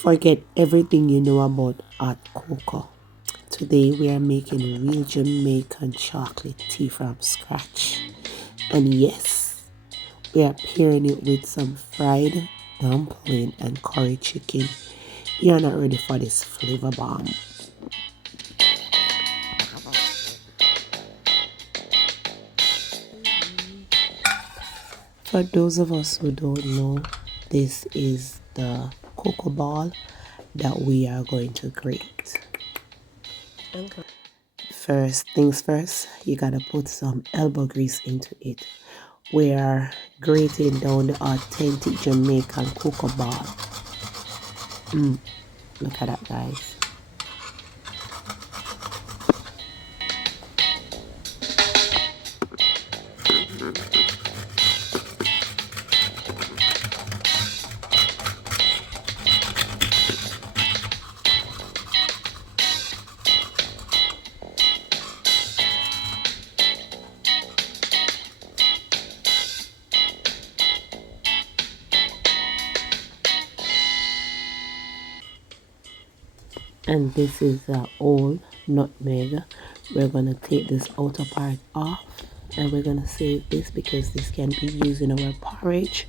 Forget everything you know about hot cocoa. Today we are making real Jamaican chocolate tea from scratch. And yes, we are pairing it with some fried dumpling and curry chicken. You're not ready for this flavor bomb. For those of us who don't know, this is the cocoa ball that we are going to grate. Okay. First things first, you gotta put some elbow grease into it. We are grating down the authentic Jamaican cocoa ball. Look at that, guys. And this is a old nutmeg. We're gonna take this outer part off and we're gonna save this because this can be used in our porridge.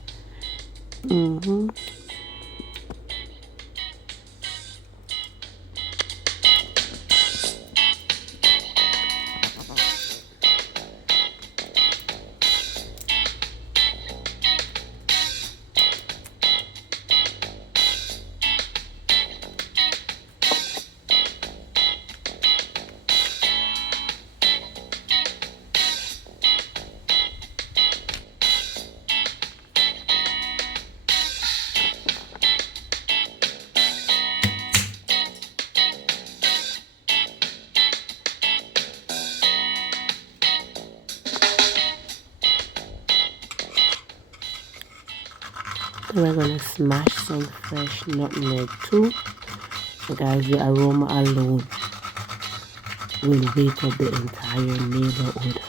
We're gonna smash some fresh nutmeg too. So guys, the aroma alone will wake up the entire neighborhood.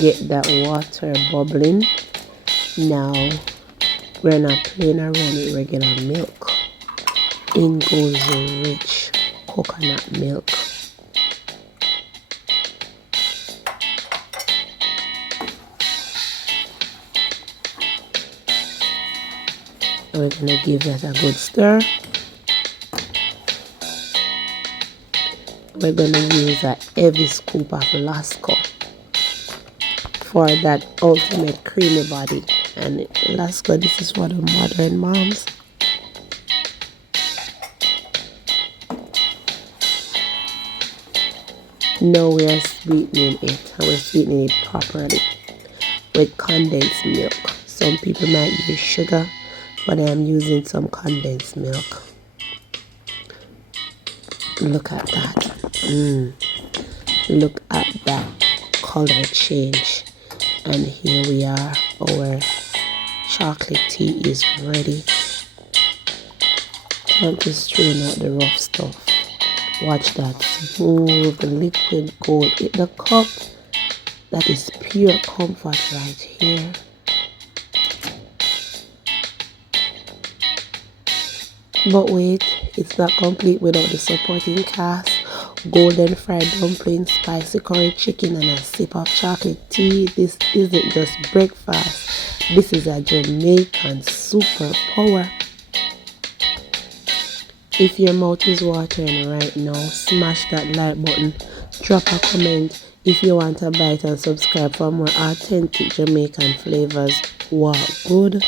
Get that water bubbling. Now we're not playing around with regular milk. In goes the rich coconut milk. We're gonna give that a good stir. We're gonna use a heavy scoop of Lasco for that ultimate creamy body. And Lasco, this is for the modern moms. Now we are sweetening it, and we're sweetening it properly. with condensed milk. Some people might use sugar, but I am using some condensed milk. Look at that. Look at that color change. And here we are. Our chocolate tea is ready. Time to strain out the rough stuff. Watch that smooth liquid gold in the cup. That is pure comfort right here. But wait, it's not complete without the supporting cast. Golden fried dumplings, spicy curry chicken, and a sip of chocolate tea. This isn't just breakfast. This is a Jamaican superpower. If your mouth is watering right now, smash that like button. Drop a comment if you want a bite and subscribe for more authentic Jamaican flavors. What good?